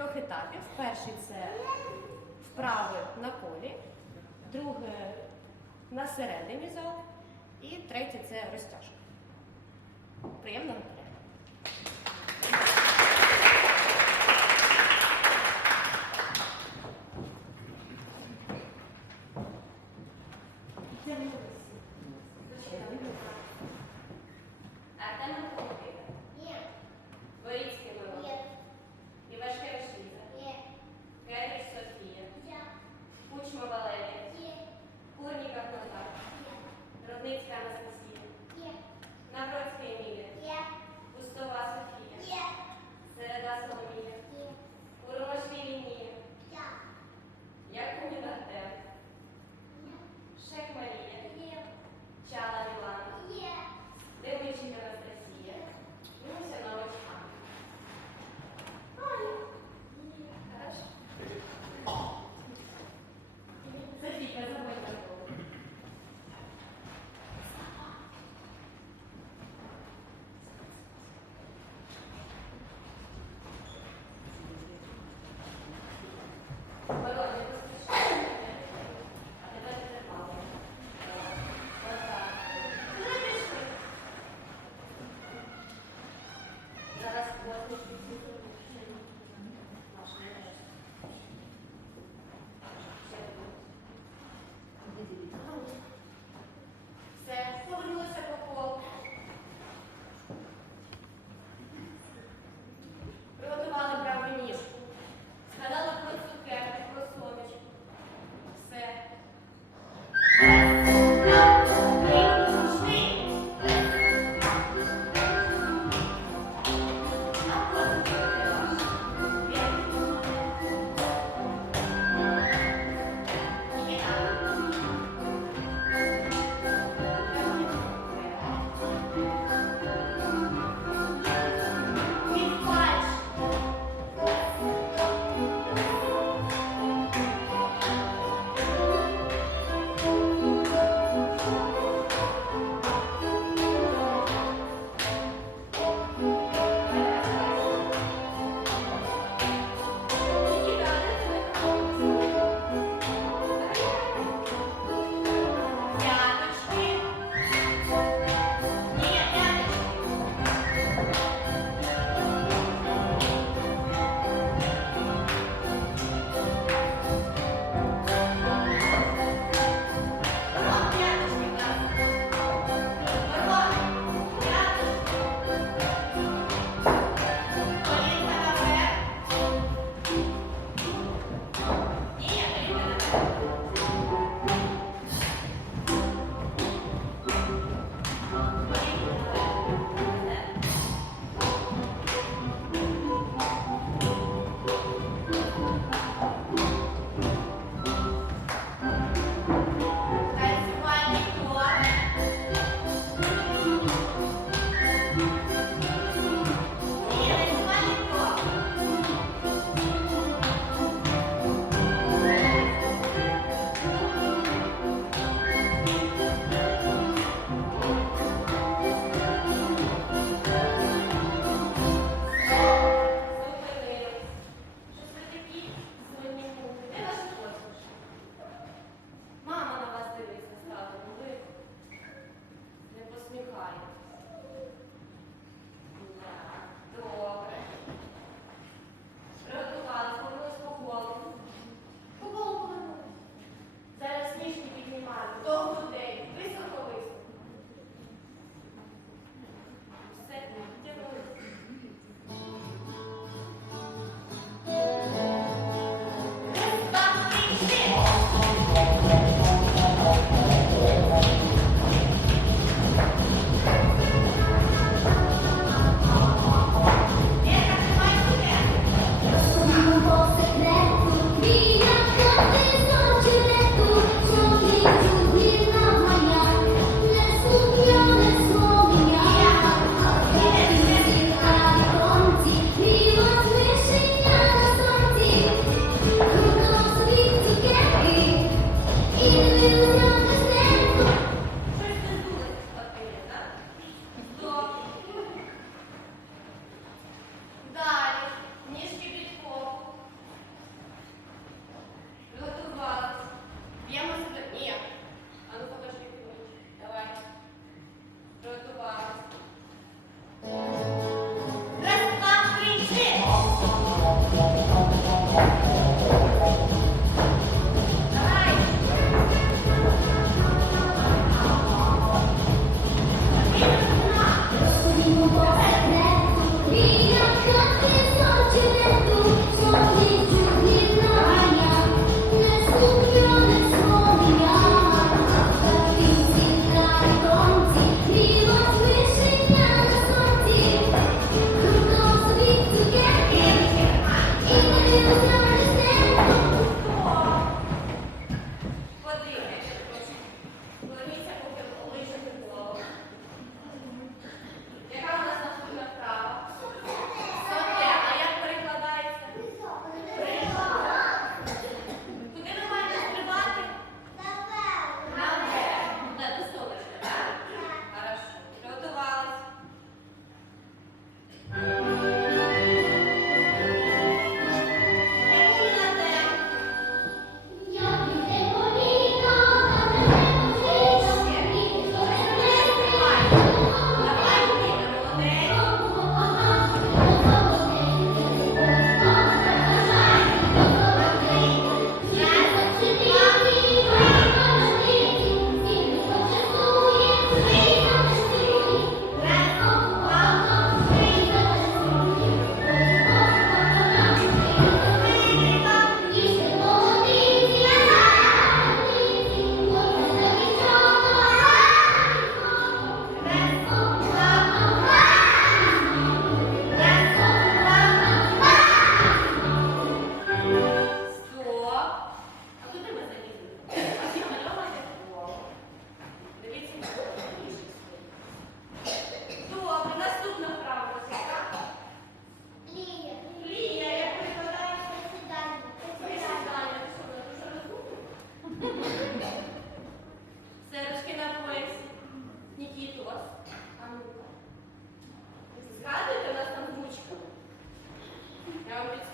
трьох етапів. Перший це вправи на полі, друге на середині зал і третє це розтяжка. Приємного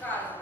fala.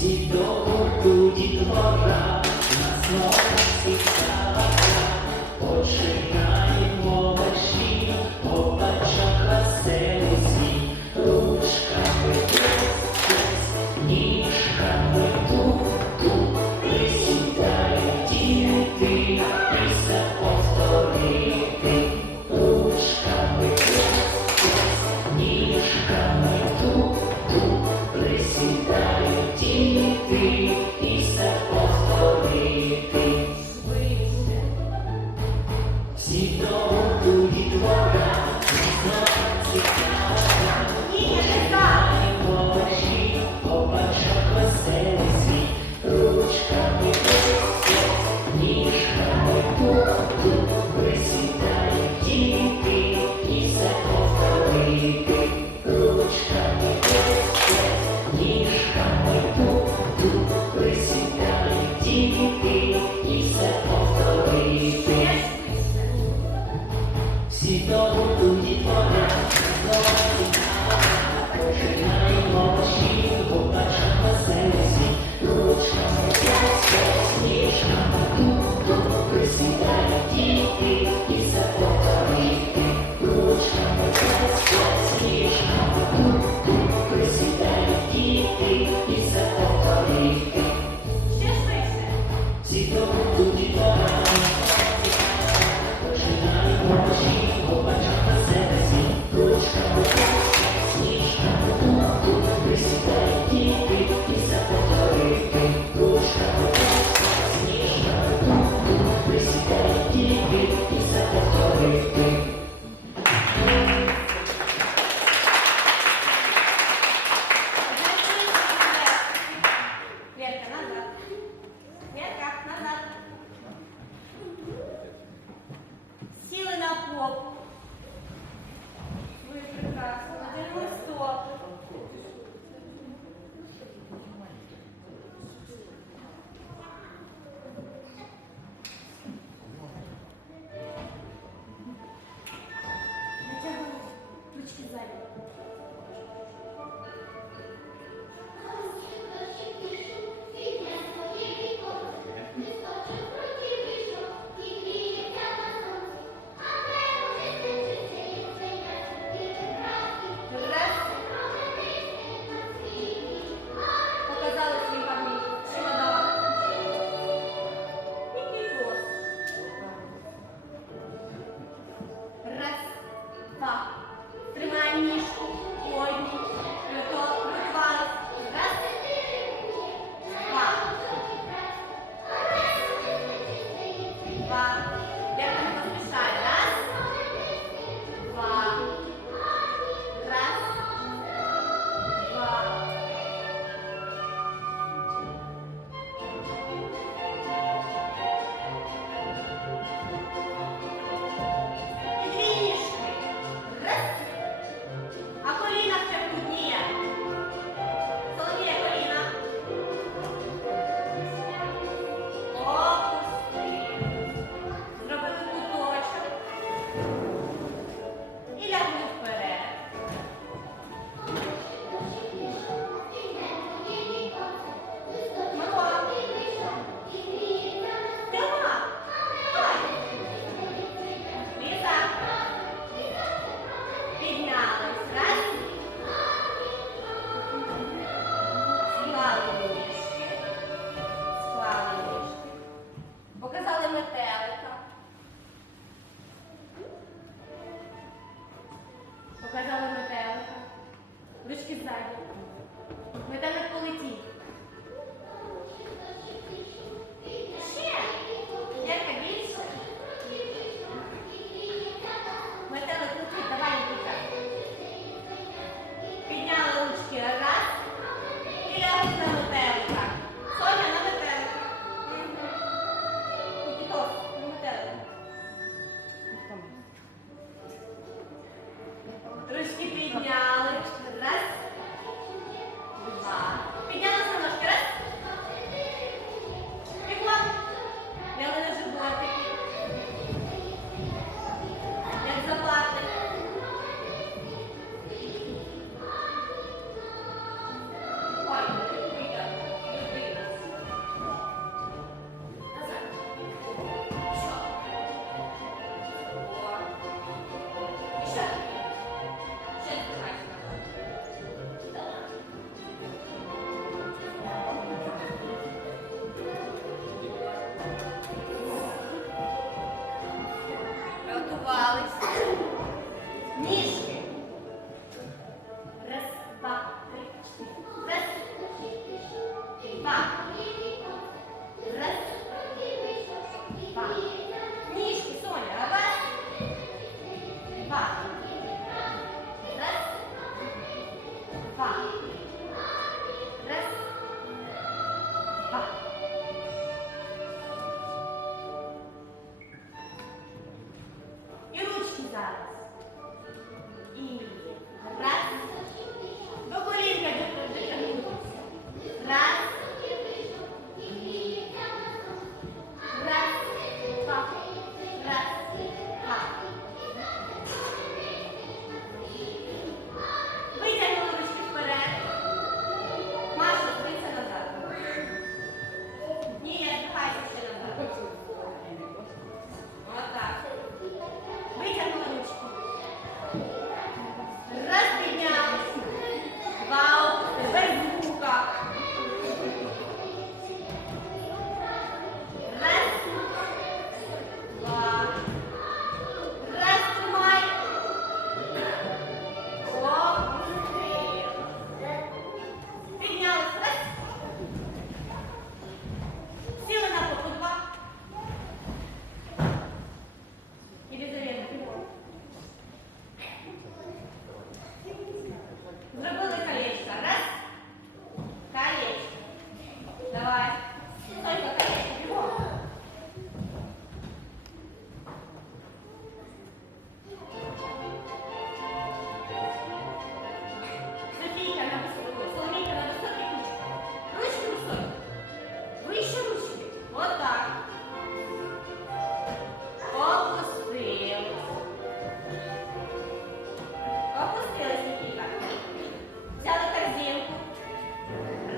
свідомо і двора на словах всіх ставах.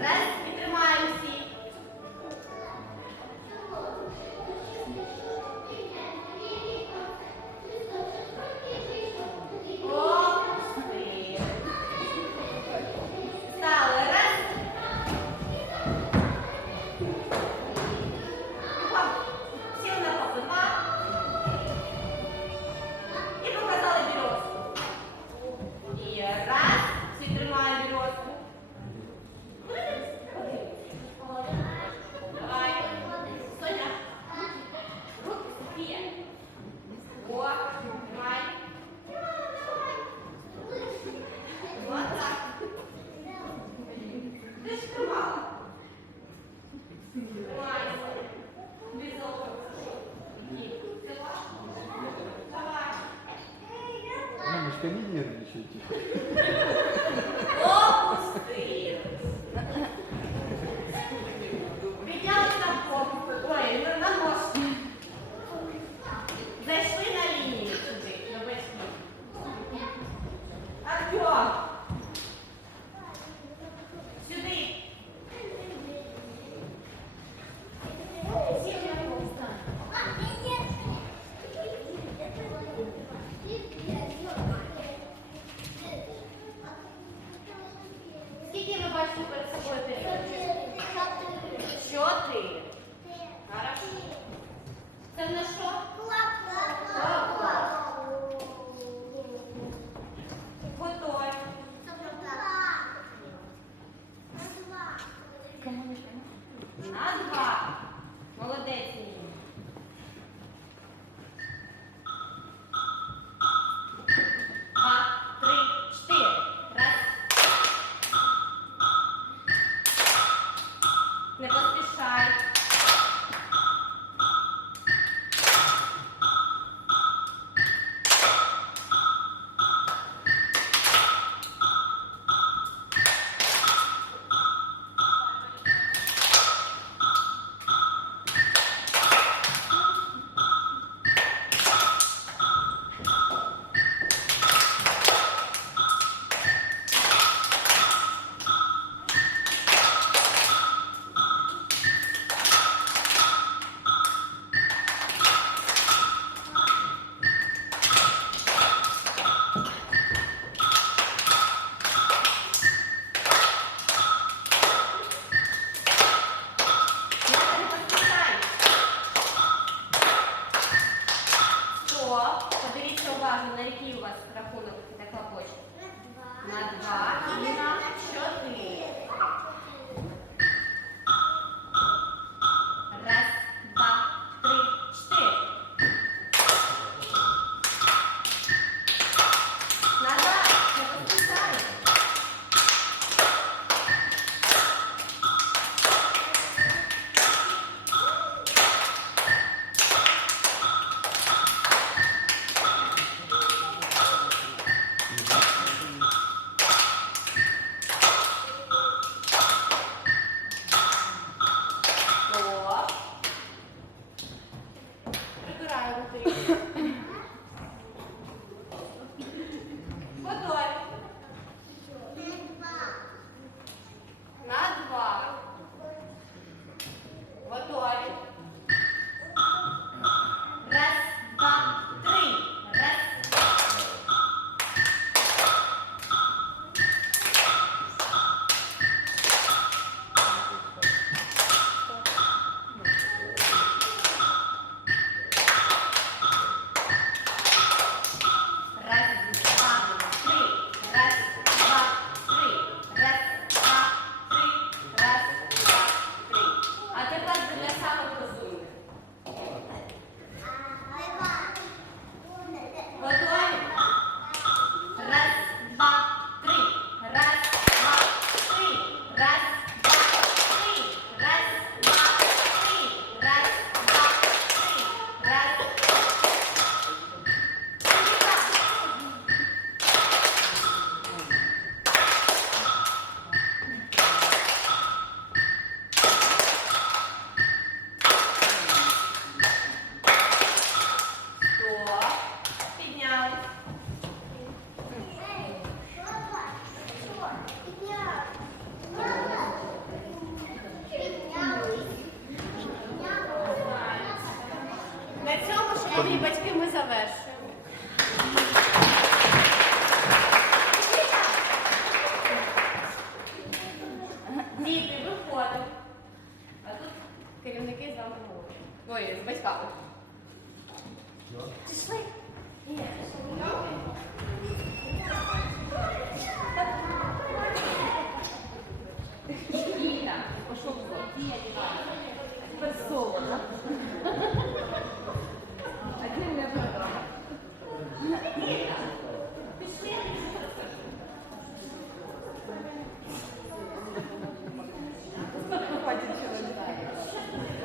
来 Мамочка, не нервничайте. Опустились.